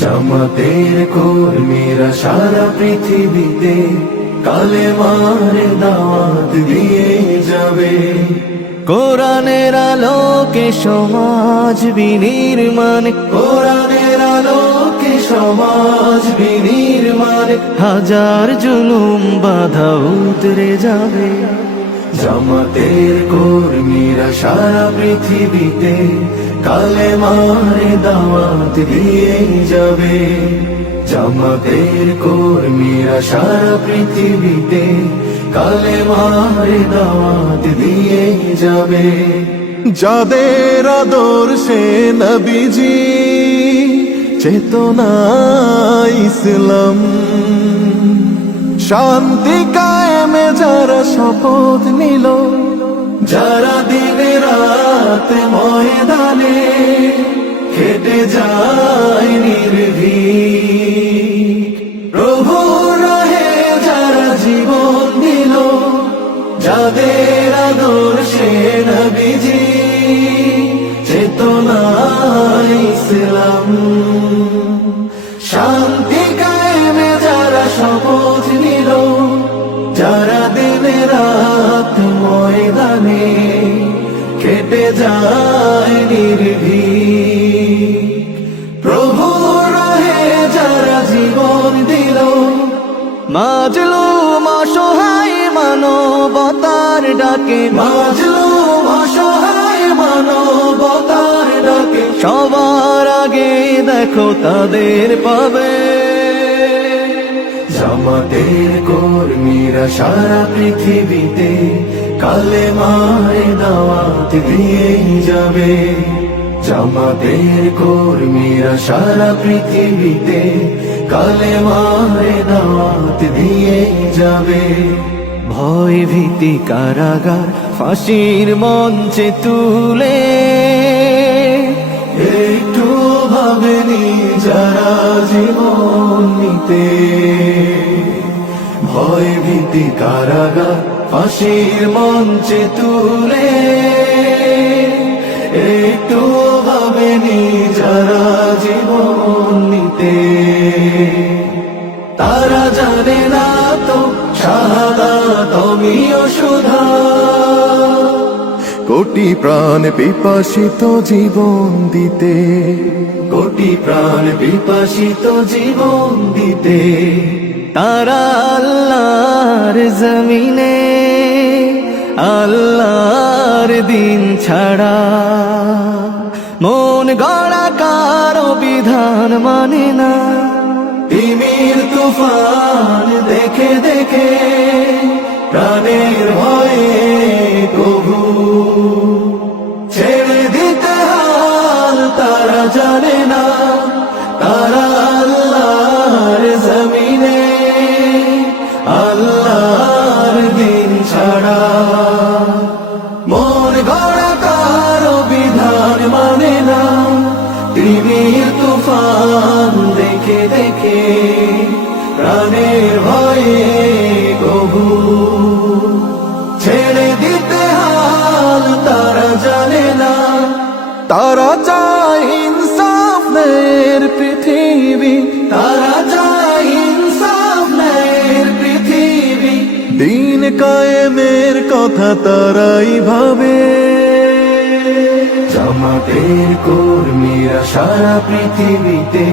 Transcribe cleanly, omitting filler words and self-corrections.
জামাতের কর্মীরা সারা পৃথিবীতে কালেমার দাওয়াত দিয়ে যাবে। কোরআনের আলোকে সমাজ বিনির্মাণ, কোরআনের আলোকে সমাজ বিনির্মাণ, হাজার জুলুম বাধা উতরে যাবে। জামাতের কর্মীরা সারা পৃথিবীতে কালেমার দাওয়াত দিয়ে যাবে। জামাতের কর্মীরা সারা পৃথিবীতে কালেমার দাওয়াত দিয়ে যাবে। যাদের আদর্শে নবীজি চেতনা ইসলাম, শান্তি কায়েমে যারা শপথ নিল, যারা দিনে রাত ময়দানে খেটে যায় নির্ভীক, প্রভুর রাহে যারা জীবন দিল, যাদের আদর্শে নবীজি চেতনা ইসলাম, শান্তি কায়েমে যারা শপথ নিল, যারা দিনে রাত ময়দানে খেটে যায় নির্ভীক, প্রভুর রাহে যারা জীবন দিল, মাজলুম অসহায় মানবতার ডাকে, মাজলুম অসহায় মানবতার ডাকে, সবার আগে দেখো তাদের পাবে। জামাতের কর্মীরা সারা পৃথিবীতে কালেমার দাওয়াত দিয়ে যাবে। জামাতের কর্মীরা সারা পৃথিবীতে কালেমার দাওয়াত দিয়ে যাবে। ভয় ভীতি কারাগার ফাঁসির মঞ্চে তুলে, একটু ভাবেনি যারা জীবন নিতে, ভয় ভীতি কারাগার ফাঁসির মঞ্চে তুলে, একটু ভাবেনি যারা জীবন নিতে, তারা জানে না তো শাহাদাত অমিয় সুধা, কোটি প্রাণ বিপাসিত জীবন দিতে, কোটি প্রাণ বিপাসিত জীবন দিতে, তারা আল্লাহর জমিনে আল্লাহর দিন ছাড়া মন গড়া কারো বিধান মানে না। তিমির তুফান দেখে দেখে প্রাণের ভয়ে কবু ছেড়ে দিতে হাল তারা জানে না, তারা আল্লাহর জমিনে আল্লাহর দিন ছাড়া মন গড়া কারো বিধান মানে না। তিমির তুফান দেখে দেখে প্রাণের ভয়ে কবু ছেড়ে দিতে হাল তারা জানে না, তারা চায় ইনসাফ নের পৃথিবী, তারা চায় ইনসাফ নের পৃথিবী, দিন কায়েমের কথা তারাই ভাবে। জামাতের কর্মীরা সারা পৃথিবীতে